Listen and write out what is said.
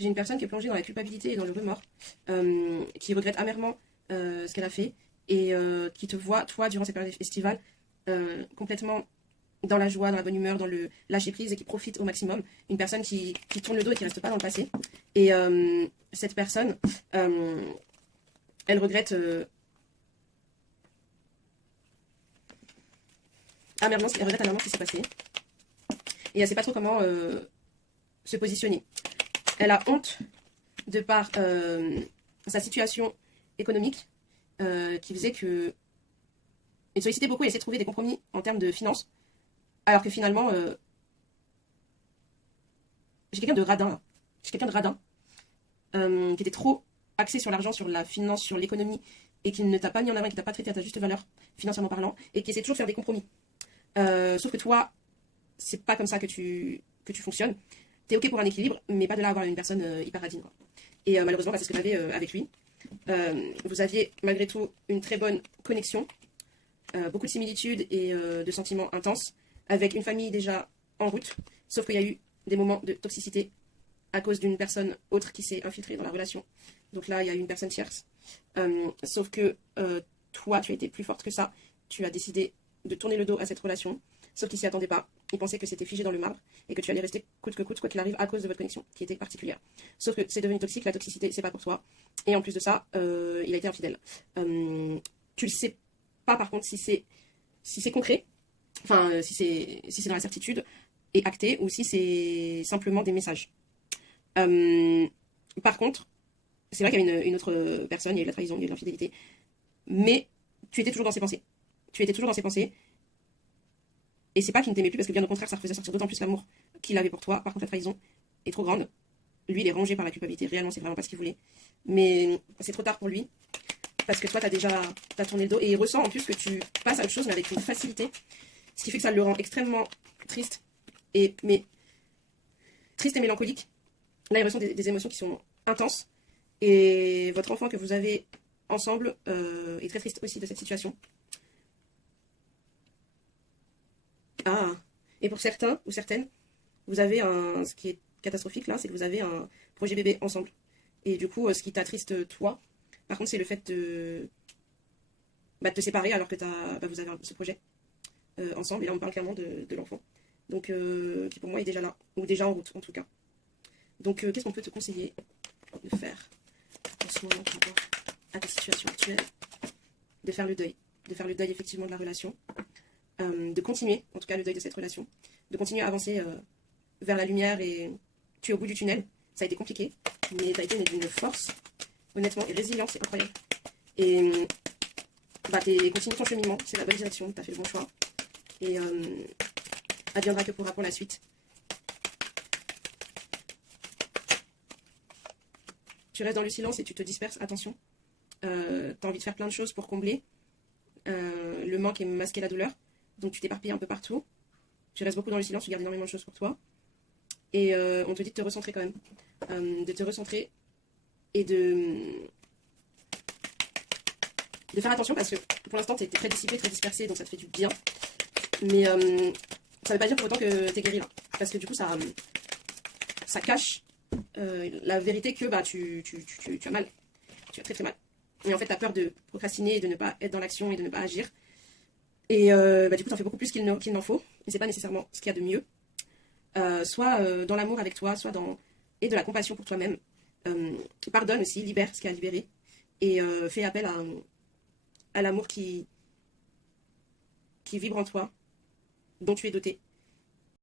j'ai une personne qui est plongée dans la culpabilité et dans le remords, qui regrette amèrement ce qu'elle a fait, et qui te voit, toi, durant cette période estivale, complètement dans la joie, dans la bonne humeur, dans le lâcher prise et qui profite au maximum. Une personne qui tourne le dos et qui reste pas dans le passé. Et cette personne, elle regrette amèrement ce qui s'est passé. Et elle sait pas trop comment se positionner. Elle a honte de par sa situation économique qui faisait que elle sollicitait beaucoup et essayait de trouver des compromis en termes de finances, alors que finalement j'ai quelqu'un de radin là. J'ai quelqu'un de radin qui était trop axé sur l'argent, sur la finance, sur l'économie, et qui ne t'a pas mis en avant, qui t'a pas traité à ta juste valeur financièrement parlant, et qui essaie toujours de faire des compromis. Sauf que toi, c'est pas comme ça que tu fonctionnes. T'es ok pour un équilibre, mais pas de là à avoir une personne hyper radine, quoi. Et malheureusement, c'est ce que j'avais avec lui. Vous aviez malgré tout une très bonne connexion, beaucoup de similitudes et de sentiments intenses, avec une famille déjà en route, sauf qu'il y a eu des moments de toxicité à cause d'une personne autre qui s'est infiltrée dans la relation. Donc là, il y a eu une personne tierce. Sauf que toi, tu as été plus forte que ça. Tu as décidé de tourner le dos à cette relation, sauf qu'il s'y attendait pas. Il pensait que c'était figé dans le marbre et que tu allais rester coûte que coûte, quoi qu'il arrive, à cause de votre connexion, qui était particulière. Sauf que c'est devenu toxique, la toxicité, c'est pas pour toi. Et en plus de ça, il a été infidèle. Tu le sais pas, par contre, si c'est concret, enfin, si c'est dans la certitude et acté, ou si c'est simplement des messages. Par contre, c'est vrai qu'il y avait une autre personne, il y a eu de la trahison, il y a eu de l'infidélité, mais tu étais toujours dans ses pensées. Tu étais toujours dans ses pensées. Et c'est pas qu'il ne t'aimait plus, parce que bien au contraire, ça faisait sortir d'autant plus l'amour qu'il avait pour toi. Par contre, la trahison est trop grande. Lui, il est rongé par la culpabilité. Réellement, c'est vraiment pas ce qu'il voulait. Mais c'est trop tard pour lui, parce que toi, t'as tourné le dos. Et il ressent en plus que tu passes à autre chose, mais avec une facilité. Ce qui fait que ça le rend extrêmement triste. Triste et mélancolique. Là, il ressent des émotions qui sont intenses. Et votre enfant que vous avez ensemble est très triste aussi de cette situation. Ah, et pour certains ou certaines, vous avez ce qui est catastrophique là, c'est que vous avez un projet bébé ensemble. Et du coup, ce qui t'attriste toi, par contre, c'est le fait de te séparer alors que vous avez ce projet ensemble. Et là, on parle clairement de l'enfant. Donc, qui pour moi est déjà là, ou déjà en route en tout cas. Donc, qu'est-ce qu'on peut te conseiller de faire en ce moment par rapport à ta situation actuelle? De faire le deuil. De faire le deuil effectivement de la relation. De continuer, en tout cas le deuil de cette relation, de continuer à avancer vers la lumière, et tu es au bout du tunnel. Ça a été compliqué, mais tu as été d'une force, honnêtement, et résiliente, c'est incroyable. Et continue ton cheminement, c'est la bonne direction, tu as fait le bon choix. Et adviendra que pourra pour la suite. Tu restes dans le silence et tu te disperses, attention. Tu as envie de faire plein de choses pour combler le manque et masquer la douleur. Donc tu t'éparpilles un peu partout. Tu restes beaucoup dans le silence, tu gardes énormément de choses pour toi. Et on te dit de te recentrer quand même. De te recentrer et de faire attention, parce que pour l'instant tu es très dissipé, très dispersé, donc ça te fait du bien. Mais ça ne veut pas dire pour autant que tu es guéri là. Parce que du coup ça cache la vérité que tu as mal. Tu as très très mal. Et en fait tu as peur de procrastiner et de ne pas être dans l'action et de ne pas agir. Et du coup, t'en fais beaucoup plus qu'il n'en faut. Et c'est pas nécessairement ce qu'il y a de mieux. Soit dans l'amour avec toi, et de la compassion pour toi-même. Pardonne aussi, libère ce qu'il y a à libérer. Et fais appel à l'amour qui vibre en toi, dont tu es doté.